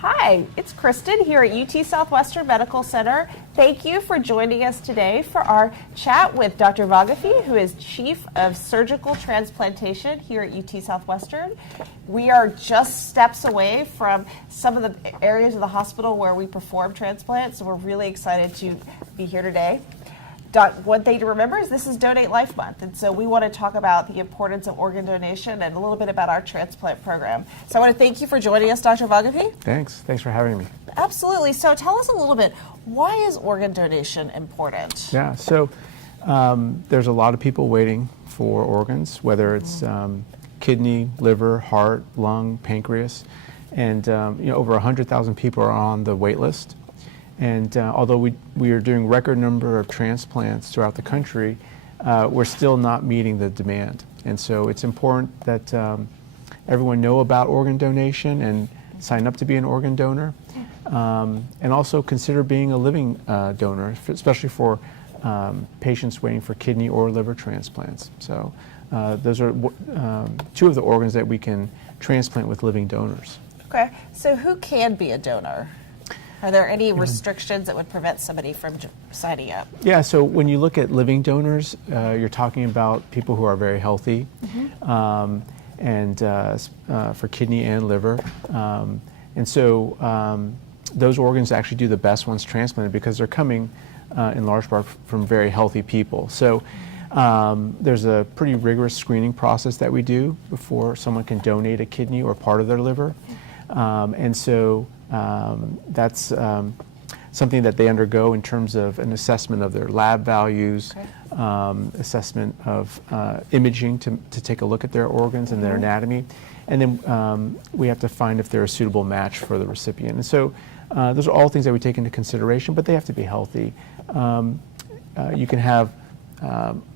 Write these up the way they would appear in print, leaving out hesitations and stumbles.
Hi, it's Kristen here at UT Southwestern Medical Center. Thank you for joining us today for our chat with Dr. Vagafi, who is Chief of Surgical Transplantation here at UT Southwestern. We are just steps away from some of the areas of the hospital where we perform transplants, so we're really excited to be here today. One thing to remember is this is Donate Life Month, and so we want to talk about the importance of organ donation and a little bit about our transplant program. So I want to thank you for joining us, Dr. Vagafi. Thanks for having me. Absolutely. So tell us a little bit, why is organ donation important? Yeah, so there's a lot of people waiting for organs, whether it's kidney, liver, heart, lung, pancreas, and over 100,000 people are on the wait list. And although we are doing record number of transplants throughout the country, we're still not meeting the demand. And so it's important that everyone know about organ donation and sign up to be an organ donor, and also consider being a living donor, especially for patients waiting for kidney or liver transplants. So those are two of the organs that we can transplant with living donors. Okay, so who can be a donor? Are there any restrictions that would prevent somebody from signing up? Yeah, so when you look at living donors, you're talking about people who are very healthy, and for kidney and liver. And so those organs actually do the best once transplanted because they're coming in large part from very healthy people. So there's a pretty rigorous screening process that we do before someone can donate a kidney or part of their liver. And so that's something that they undergo in terms of an assessment of their lab values, assessment of imaging to take a look at their organs and their anatomy, and then we have to find if they're a suitable match for the recipient. And so those are all things that we take into consideration, but they have to be healthy. You can have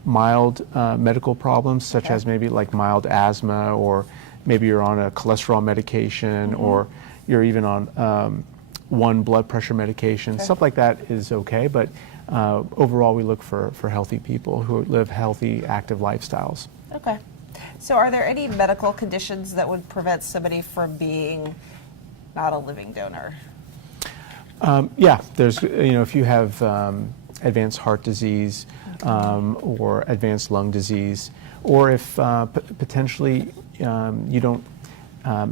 mild medical problems, such as maybe like mild asthma, or maybe you're on a cholesterol medication, or you're even on one blood pressure medication. Stuff like that is okay, but overall we look for healthy people who live healthy, active lifestyles. Okay. So are there any medical conditions that would prevent somebody from being not a living donor? Yeah, there's, if you have advanced heart disease, or advanced lung disease, or if potentially you don't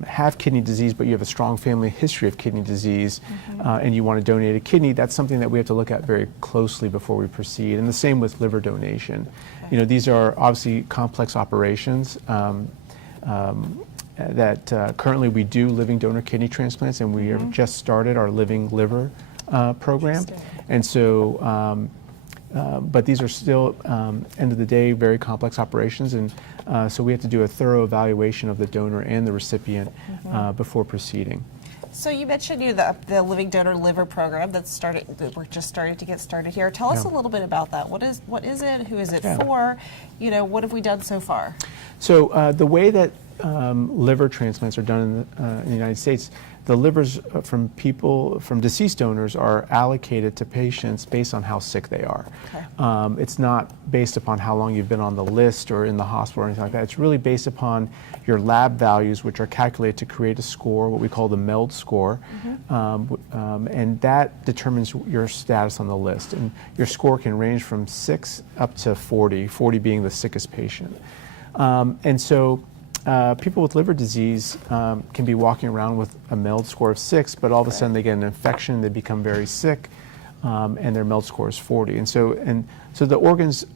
have kidney disease, but you have a strong family history of kidney disease, and you want to donate a kidney, that's something that we have to look at very closely before we proceed. And the same with liver donation. These are obviously complex operations that currently we do living donor kidney transplants, and we have just started our living liver program. And so, but these are still, end of the day, very complex operations, and so we have to do a thorough evaluation of the donor and the recipient before proceeding. So you mentioned the living donor liver program that we're just starting to get started here. Tell us a little bit about that. What is it? Who is it for? What have we done so far? So the way that liver transplants are done in the United States, the livers from deceased donors are allocated to patients based on how sick they are. It's not based upon how long you've been on the list or in the hospital or anything like that. It's really based upon your lab values, which are calculated to create a score, what we call the MELD score, and that determines your status on the list. And your score can range from 6 up to 40, 40 being the sickest patient. And so people with liver disease can be walking around with a MELD score of 6, but all of a sudden they get an infection, they become very sick, and their MELD score is 40. And so the organs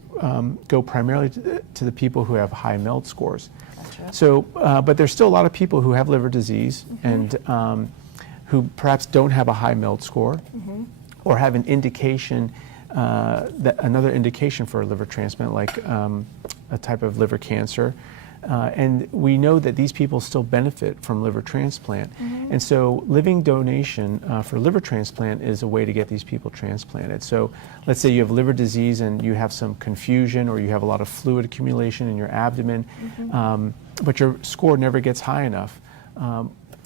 go primarily to the people who have high MELD scores. So, but there's still a lot of people who have liver disease and who perhaps don't have a high MELD score, or have an indication, another indication for a liver transplant, like a type of liver cancer. And we know that these people still benefit from liver transplant. And so living donation for liver transplant is a way to get these people transplanted. So let's say you have liver disease and you have some confusion, or you have a lot of fluid accumulation in your abdomen, but your score never gets high enough.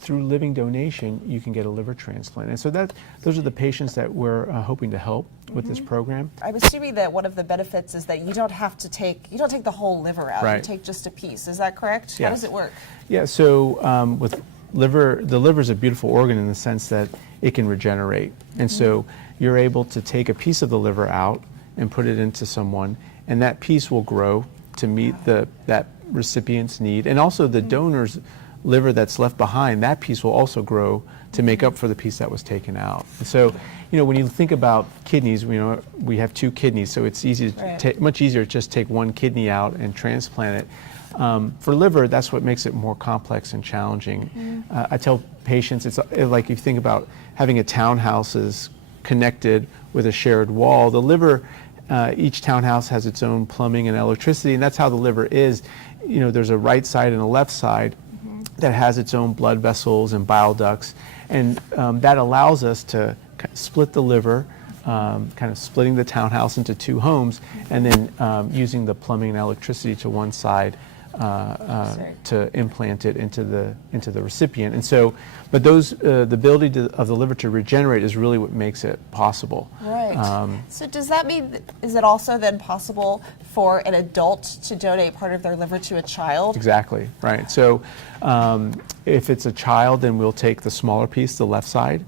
Through living donation, you can get a liver transplant. And so those are the patients that we're hoping to help with this program. I'm assuming that one of the benefits is that you don't take the whole liver out. Right. You take just a piece. Is that correct? Yes. How does it work? Yeah, so with the liver is a beautiful organ in the sense that it can regenerate. And so you're able to take a piece of the liver out and put it into someone, and that piece will grow to meet that recipient's need. And also the donor's liver that's left behind, that piece will also grow to make up for the piece that was taken out. And so, when you think about kidneys, we have 2 kidneys, so it's easy to much easier to just take 1 kidney out and transplant it. For liver, that's what makes it more complex and challenging. I tell patients, it's like if you think about having a townhouse is connected with a shared wall. The liver, each townhouse has its own plumbing and electricity, and that's how the liver is. There's a right side and a left side that has its own blood vessels and bile ducts, and that allows us to split the liver, kind of splitting the townhouse into 2 homes, and then using the plumbing and electricity to one side to implant it into the recipient. And so, but the ability of the liver to regenerate is really what makes it possible. Right. So does that mean, is it also then possible for an adult to donate part of their liver to a child? Exactly, right. So if it's a child, then we'll take the smaller piece, the left side,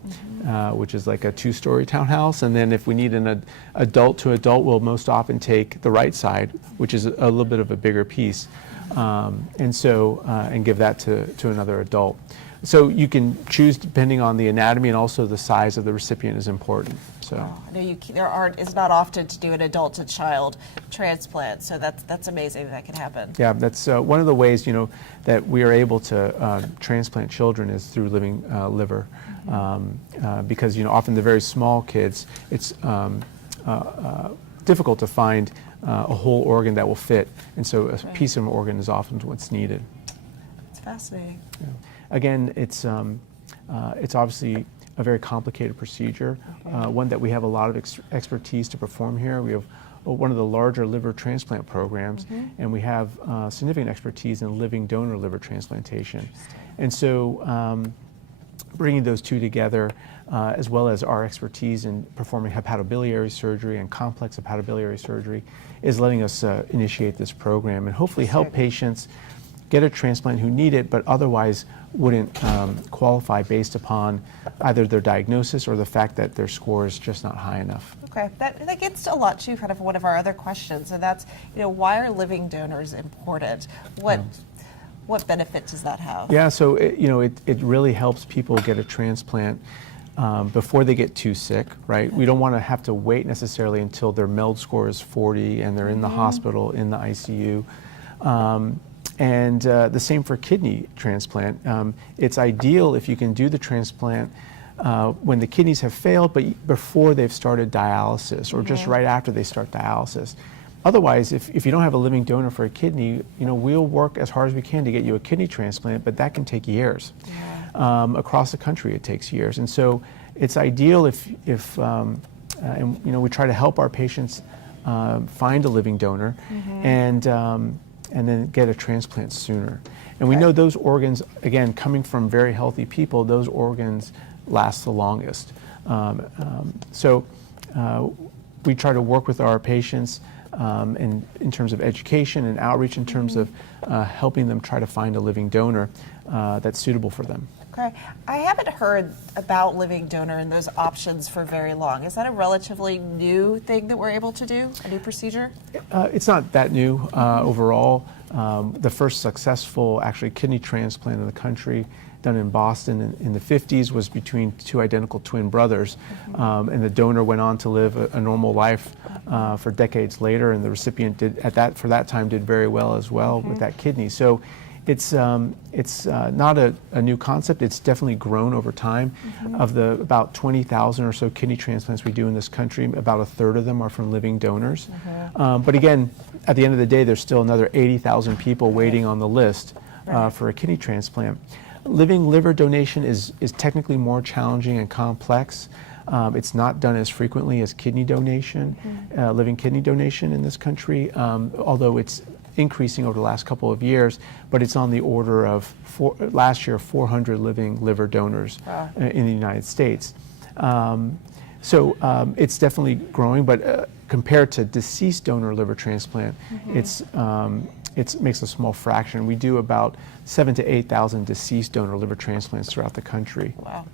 which is like a 2-story townhouse. And then if we need an adult to adult, we'll most often take the right side, which is a little bit of a bigger piece. And give that to another adult. So you can choose depending on the anatomy, and also the size of the recipient is important. So I know it's not often to do an adult to child transplant, so that's amazing that can happen. Yeah, that's one of the ways that we are able to transplant children is through living liver, because often the very small kids, it's difficult to find a whole organ that will fit, and so a piece of an organ is often what's needed. It's fascinating. Yeah. Again, it's obviously a very complicated procedure, one that we have a lot of expertise to perform here. We have one of the larger liver transplant programs, and we have significant expertise in living donor liver transplantation. And so bringing those 2 together, as well as our expertise in performing hepatobiliary surgery and complex hepatobiliary surgery, is letting us initiate this program and hopefully help patients get a transplant who need it but otherwise wouldn't qualify based upon either their diagnosis or the fact that their score is just not high enough. Okay, that gets a lot to kind of one of our other questions, and that's, why are living donors important? What benefit does that have? Yeah, so it really helps people get a transplant before they get too sick, right? We don't want to have to wait necessarily until their MELD score is 40 and they're in the hospital, in the ICU. And the same for kidney transplant. It's ideal if you can do the transplant when the kidneys have failed, but before they've started dialysis, or just right after they start dialysis. Otherwise, if you don't have a living donor for a kidney, we'll work as hard as we can to get you a kidney transplant, but that can take years. Across the country, it takes years. And so it's ideal if we try to help our patients find a living donor and then get a transplant sooner. And we know those organs, again, coming from very healthy people, those organs last the longest. So we try to work with our patients in terms of education and outreach, in terms of helping them try to find a living donor that's suitable for them. Okay. I haven't heard about living donor and those options for very long. Is that a relatively new thing that we're able to do, a new procedure? It's not that new overall. The first successful actually kidney transplant in the country, done in Boston in the 50s, was between 2 identical twin brothers, and the donor went on to live a normal life for decades later, and the recipient for that time did very well as well with that kidney. So it's not a new concept. It's definitely grown over time. Of the about 20,000 or so kidney transplants we do in this country, about a third of them are from living donors. But again, at the end of the day, there's still another 80,000 people waiting on the list for a kidney transplant. Living liver donation is technically more challenging and complex. It's not done as frequently as kidney donation, living kidney donation in this country, although it's increasing over the last couple of years, but it's on the order of last year 400 living liver donors in the United States. So it's definitely growing, but compared to deceased donor liver transplant, it's it makes a small fraction. We do about 7,000 to 8,000 deceased donor liver transplants throughout the country. Wow.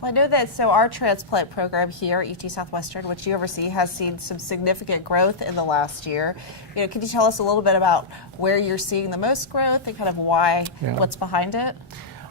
Well, I know that, so our transplant program here at UT Southwestern, which you oversee, has seen some significant growth in the last year. Could you tell us a little bit about where you're seeing the most growth and kind of why, what's behind it?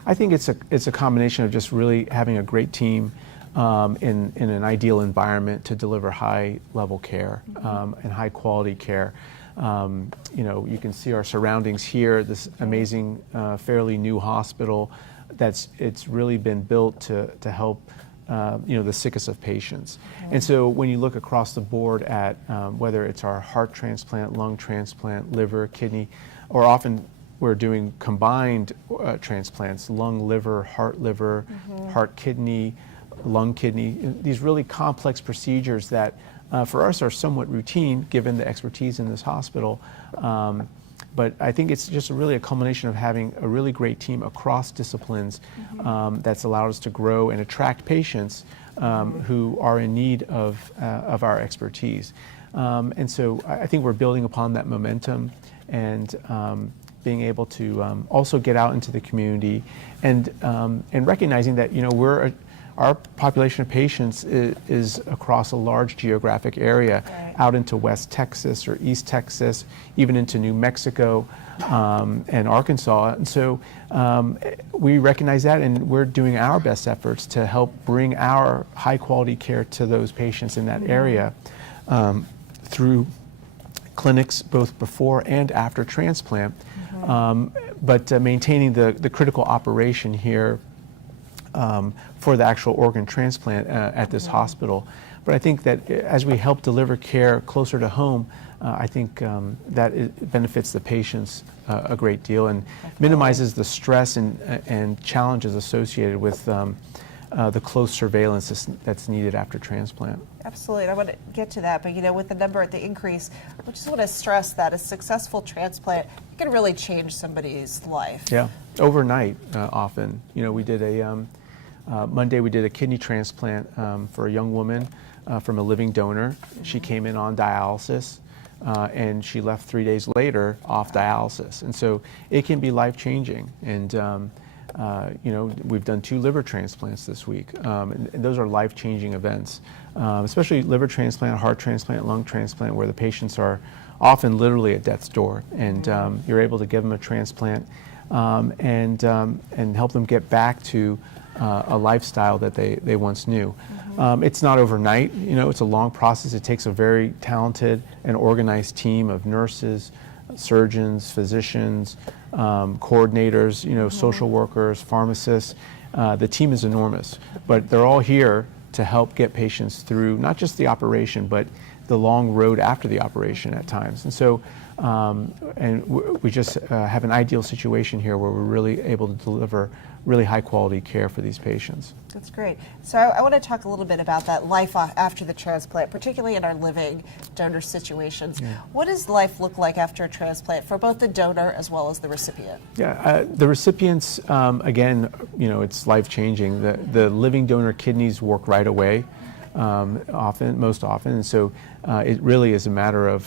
I think it's a combination of just really having a great team in an ideal environment to deliver high-level care and high-quality care. You can see our surroundings here, this amazing, fairly new hospital it's really been built to help the sickest of patients. And so when you look across the board at whether it's our heart transplant, lung transplant, liver, kidney, or often we're doing combined transplants, lung, liver, heart, kidney, lung, kidney, these really complex procedures that for us are somewhat routine given the expertise in this hospital. But I think it's just really a culmination of having a really great team across disciplines that's allowed us to grow and attract patients who are in need of our expertise. And so I think we're building upon that momentum and being able to also get out into the community and recognizing that our population of patients is across a large geographic area, out into West Texas or East Texas, even into New Mexico and Arkansas. And so we recognize that, and we're doing our best efforts to help bring our high quality care to those patients in that area through clinics both before and after transplant, but maintaining the critical operation here for the actual organ transplant at this hospital. But I think that as we help deliver care closer to home, I think that it benefits the patients a great deal and minimizes the stress and challenges associated with the close surveillance that's needed after transplant. Absolutely, and I want to get to that, but with the increase, I just want to stress that a successful transplant can really change somebody's life. Yeah, overnight often. We did Monday we did a kidney transplant for a young woman from a living donor. She came in on dialysis and she left 3 days later off dialysis. And so it can be life-changing. And we've done 2 liver transplants this week, and those are life-changing events, especially liver transplant, heart transplant, lung transplant, where the patients are often literally at death's door, and you're able to give them a transplant and help them get back to a lifestyle that they once knew. It's not overnight, it's a long process. It takes a very talented and organized team of nurses, surgeons, physicians, coordinators, social workers, pharmacists. The team is enormous, but they're all here to help get patients through not just the operation, but the long road after the operation at times. And so, we just have an ideal situation here where we're really able to deliver really high quality care for these patients. That's great. So I want to talk a little bit about that life after the transplant, particularly in our living donor situations. Yeah. What does life look like after a transplant for both the donor as well as the recipient? Yeah, the recipients, again, it's life changing. The living donor kidneys work right away, most often, and so it really is a matter of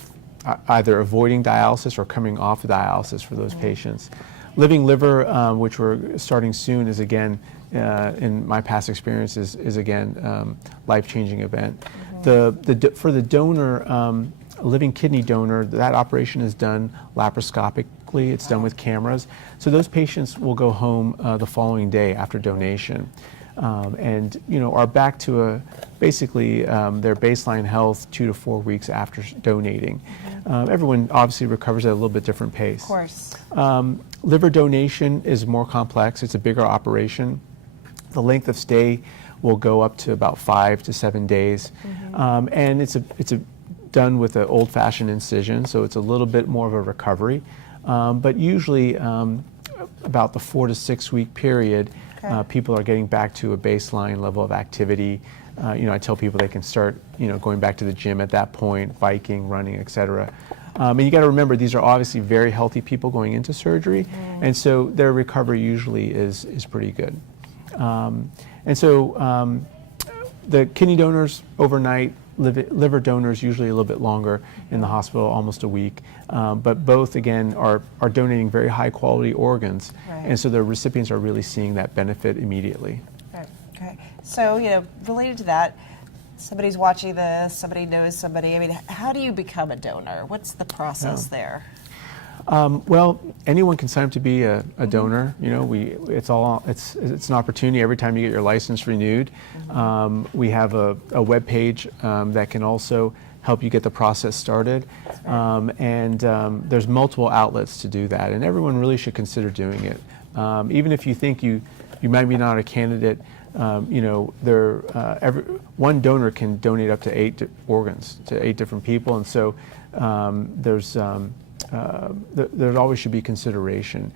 either avoiding dialysis or coming off of dialysis for those patients. Living liver, which we're starting soon, is again, in my past experience, is again life-changing event. For the donor, a living kidney donor, that operation is done laparoscopically. It's done with cameras. So those patients will go home the following day after donation. And are back to basically their baseline health 2 to 4 weeks after donating. Everyone obviously recovers at a little bit different pace. Of course. Liver donation is more complex. It's a bigger operation. The length of stay will go up to about 5 to 7 days, and it's done with an old-fashioned incision, so it's a little bit more of a recovery. But usually, about the 4 to 6 week period. People are getting back to a baseline level of activity. I tell people they can start, going back to the gym at that point, biking, running, etc. And you got to remember, these are obviously very healthy people going into surgery, and so their recovery usually is pretty good. And so the kidney donors overnight, liver donors usually a little bit longer in the hospital, almost a week. But both, again, are donating very high quality organs. Right. And so the recipients are really seeing that benefit immediately. Right. Okay. So, related to that, somebody's watching this, somebody knows somebody. I mean, how do you become a donor? What's the process there? Well, anyone can sign up to be a donor. It's an opportunity every time you get your license renewed. We have a web page that can also help you get the process started. And there's multiple outlets to do that, and everyone really should consider doing it. Even if you think you might be not a candidate, one donor can donate up to 8 organs to 8 different people, and so there always should be consideration.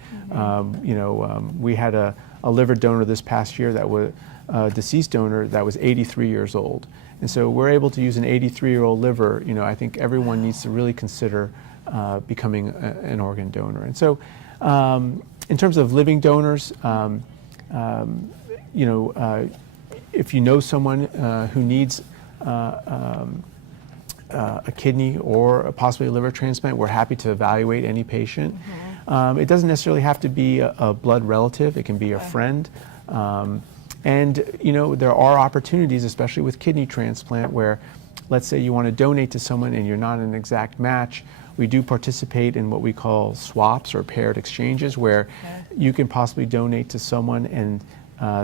We had a liver donor this past year that was a deceased donor that was 83 years old. And so we're able to use an 83-year-old liver. I think everyone needs to really consider becoming an organ donor. And so in terms of living donors, if you know someone who needs a kidney or possibly a liver transplant, we're happy to evaluate any patient. It doesn't necessarily have to be a blood relative. It can be a friend. And there are opportunities, especially with kidney transplant, where let's say you want to donate to someone and you're not an exact match. We do participate in what we call swaps or paired exchanges, where you can possibly donate to someone and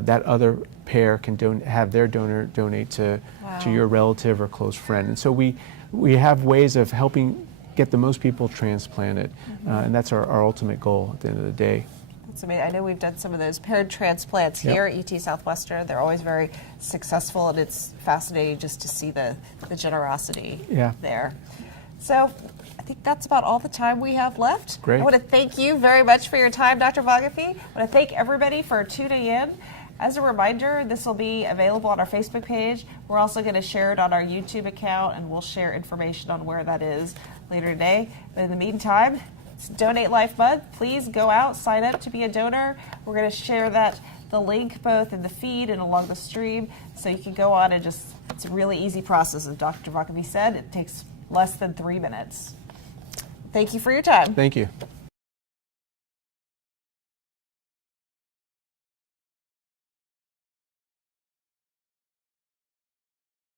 that other pair can have their donor donate to your relative or close friend. And so we have ways of helping get the most people transplanted, and that's our ultimate goal at the end of the day. That's amazing. I know we've done some of those paired transplants here at UT Southwestern. They're always very successful, and it's fascinating just to see the generosity there. So I think that's about all the time we have left. Great. I want to thank you very much for your time, Dr. Vagafi. I want to thank everybody for tuning in. As a reminder, this will be available on our Facebook page. We're also going to share it on our YouTube account, and we'll share information on where that is later today. But in the meantime, it's Donate Life Month. Please go out, sign up to be a donor. We're going to share the link both in the feed and along the stream, so you can go on and it's a really easy process. As Dr. Vagafi said, it takes less than 3 minutes. Thank you for your time. Thank you.